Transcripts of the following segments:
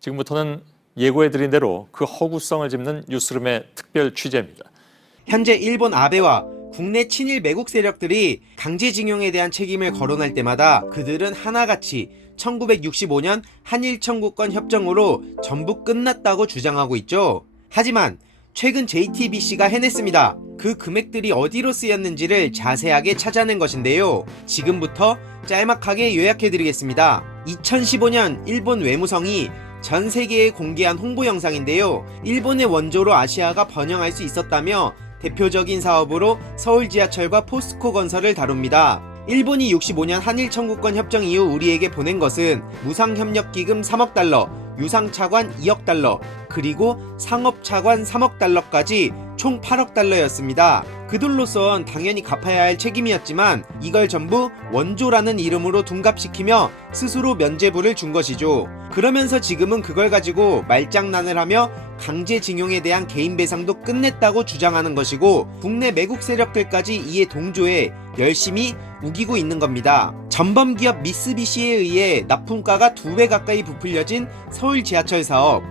지금부터는 예고해드린 대로 그 허구성을 짚는 뉴스룸의 특별 취재입니다. 현재 일본 아베와 국내 친일 매국 세력들이 강제징용에 대한 책임을 거론할 때마다 그들은 하나같이 1965년 한일 청구권 협정으로 전부 끝났다고 주장하고 있죠. 하지만 최근 JTBC가 해냈습니다. 그 금액들이 어디로 쓰였는지를 자세하게 찾아낸 것인데요. 지금부터 짤막하게 요약해드리겠습니다. 2015년 일본 외무성이 전 세계에 공개한 홍보 영상인데요. 일본의 원조로 아시아가 번영할 수 있었다며 대표적인 사업으로 서울 지하철과 포스코 건설을 다룹니다. 일본이 65년 한일 청구권 협정 이후 우리에게 보낸 것은 무상협력기금 3억 달러, 유상차관 2억 달러, 그리고 상업차관 3억 달러까지 총 8억 달러였습니다. 그들로선 당연히 갚아야 할 책임이었지만 이걸 전부 원조라는 이름으로 둔갑시키며 스스로 면죄부를 준 것이죠. 그러면서 지금은 그걸 가지고 말장난을 하며 강제징용에 대한 개인배상도 끝냈다고 주장하는 것이고 국내 매국 세력들까지 이에 동조해 열심히 우기고 있는 겁니다. 전범기업 미쓰비시에 의해 납품가가 2배 가까이 부풀려진 서울 지하철 사업.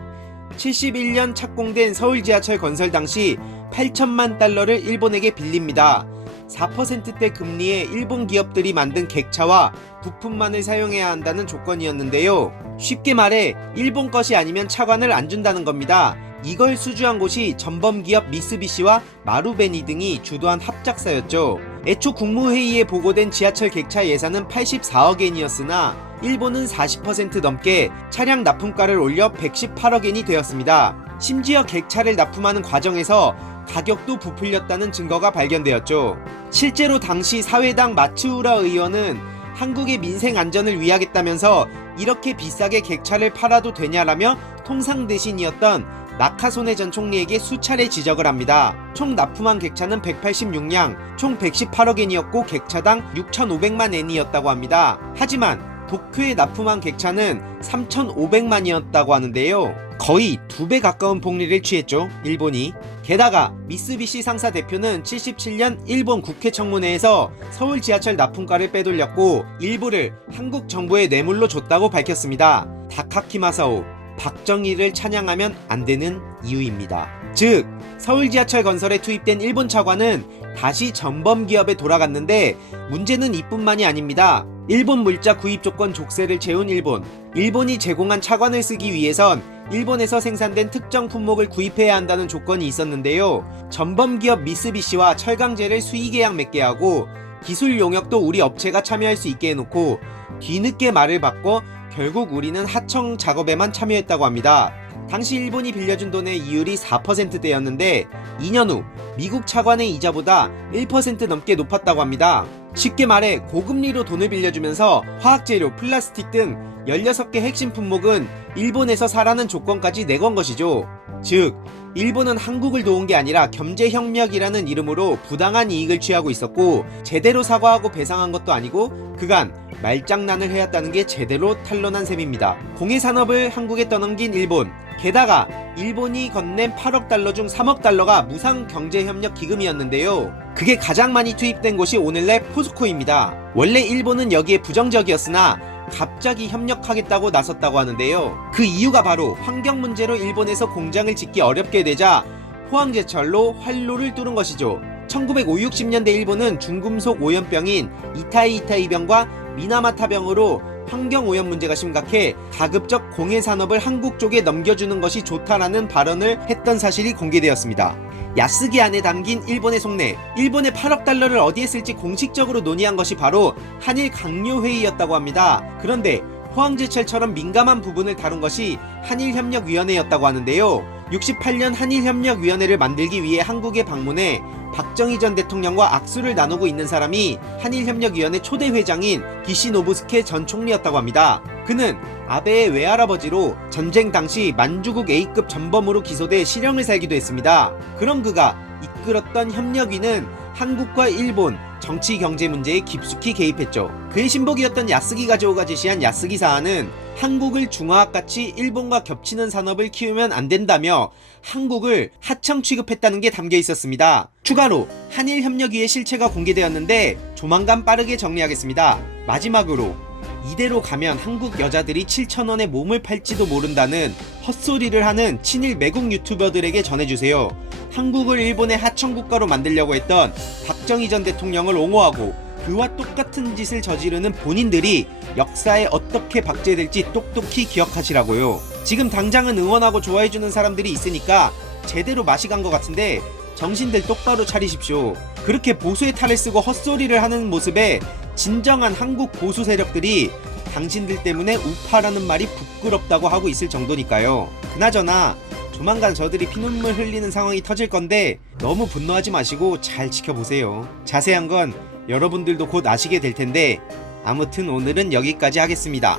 71년 착공된 서울 지하철 건설 당시 8천만 달러를 일본에게 빌립니다. 4%대 금리에 일본 기업들이 만든 객차와 부품만을 사용해야 한다는 조건이었는데요. 쉽게 말해 일본 것이 아니면 차관을 안 준다는 겁니다. 이걸 수주한 곳이 전범기업 미쓰비시와 마루베니 등이 주도한 합작사였죠. 애초 국무회의에 보고된 지하철 객차 예산은 84억엔이었으나 일본은 40% 넘게 차량 납품가를 올려 118억엔이 되었습니다. 심지어 객차를 납품하는 과정에서 가격도 부풀렸다는 증거가 발견되었죠. 실제로 당시 사회당 마츠우라 의원은 한국의 민생 안전을 위하겠다면서 이렇게 비싸게 객차를 팔아도 되냐라며 통상 대신이었던 나카소네 전 총리에게 수차례 지적을 합니다. 총 납품한 객차는 186량, 총 118억엔이었고 객차당 6,500만 엔이었다고 합니다. 하지만 도쿄에 납품한 객차는 3,500만이었다고 하는데요. 거의 2배 가까운 폭리를 취했죠, 일본이. 게다가 미쓰비시 상사 대표는 77년 일본 국회 청문회에서 서울 지하철 납품가를 빼돌렸고 일부를 한국 정부에 뇌물로 줬다고 밝혔습니다. 다카키 마사오, 박정희를 찬양하면 안 되는 이유입니다. 즉, 서울 지하철 건설에 투입된 일본 차관은 다시 전범 기업에 돌아갔는데 문제는 이뿐만이 아닙니다. 일본 물자 구입 조건 족쇄를 채운 일본이 제공한 차관을 쓰기 위해선 일본에서 생산된 특정 품목을 구입해야 한다는 조건이 있었는데요. 전범기업 미쓰비시와 철강제를 수의계약 맺게 하고 기술 용역도 우리 업체가 참여할 수 있게 해놓고 뒤늦게 말을 바꿔 결국 우리는 하청 작업에만 참여했다고 합니다. 당시 일본이 빌려준 돈의 이율이 4%대였는데 2년 후 미국 차관의 이자보다 1% 넘게 높았다고 합니다. 쉽게 말해 고금리로 돈을 빌려주면서 화학재료, 플라스틱 등 16개 핵심 품목은 일본에서 사라는 조건까지 내건 것이죠. 즉, 일본은 한국을 도운 게 아니라 경제협력이라는 이름으로 부당한 이익을 취하고 있었고 제대로 사과하고 배상한 것도 아니고 그간 말장난을 해왔다는 게 제대로 탄로난 셈입니다. 공해산업을 한국에 떠넘긴 일본, 게다가 일본이 건넨 8억 달러 중 3억 달러가 무상경제협력 기금이었는데요. 그게 가장 많이 투입된 곳이 오늘날 포스코입니다. 원래 일본은 여기에 부정적이었으나 갑자기 협력하겠다고 나섰다고 하는데요. 그 이유가 바로 환경 문제로 일본에서 공장을 짓기 어렵게 되자 포항제철로 활로를 뚫은 것이죠. 1950년대 일본은 중금속 오염병인 이타이이타이병과 미나마타병으로 환경오염 문제가 심각해 가급적 공해산업을 한국 쪽에 넘겨주는 것이 좋다라는 발언을 했던 사실이 공개되었습니다. 야스기 안에 담긴 일본의 속내, 일본의 8억 달러를 어디에 쓸지 공식적으로 논의한 것이 바로 한일 강요회의였다고 합니다. 그런데 포항제철처럼 민감한 부분을 다룬 것이 한일협력위원회였다고 하는데요. 68년 한일협력위원회를 만들기 위해 한국에 방문해 박정희 전 대통령과 악수를 나누고 있는 사람이 한일협력위원회 초대 회장인 기시노부스케 전 총리였다고 합니다. 그는 아베의 외할아버지로 전쟁 당시 만주국 A급 전범으로 기소돼 실형을 살기도 했습니다. 그런 그가 이끌었던 협력위는 한국과 일본 정치 경제 문제에 깊숙이 개입했죠. 그의 신복이었던 야스기 가지오가 제시한 야스기 사안은 한국을 중화학같이 일본과 겹치는 산업을 키우면 안 된다며 한국을 하청 취급했다는 게 담겨 있었습니다. 추가로 한일협력위의 실체가 공개되었는데 조만간 빠르게 정리하겠습니다. 마지막으로 이대로 가면 한국 여자들이 7,000원에 몸을 팔지도 모른다는 헛소리를 하는 친일 매국 유튜버들에게 전해주세요. 한국을 일본의 하청국가로 만들려고 했던 박정희 전 대통령을 옹호하고 그와 똑같은 짓을 저지르는 본인들이 역사에 어떻게 박제될지 똑똑히 기억하시라고요. 지금 당장은 응원하고 좋아해주는 사람들이 있으니까 제대로 맛이 간 것 같은데 정신들 똑바로 차리십시오. 그렇게 보수의 탈을 쓰고 헛소리를 하는 모습에 진정한 한국 보수 세력들이 당신들 때문에 우파라는 말이 부끄럽다고 하고 있을 정도니까요. 그나저나 조만간 저들이 피눈물 흘리는 상황이 터질 건데 너무 분노하지 마시고 잘 지켜보세요. 자세한 건 여러분들도 곧 아시게 될 텐데 아무튼 오늘은 여기까지 하겠습니다.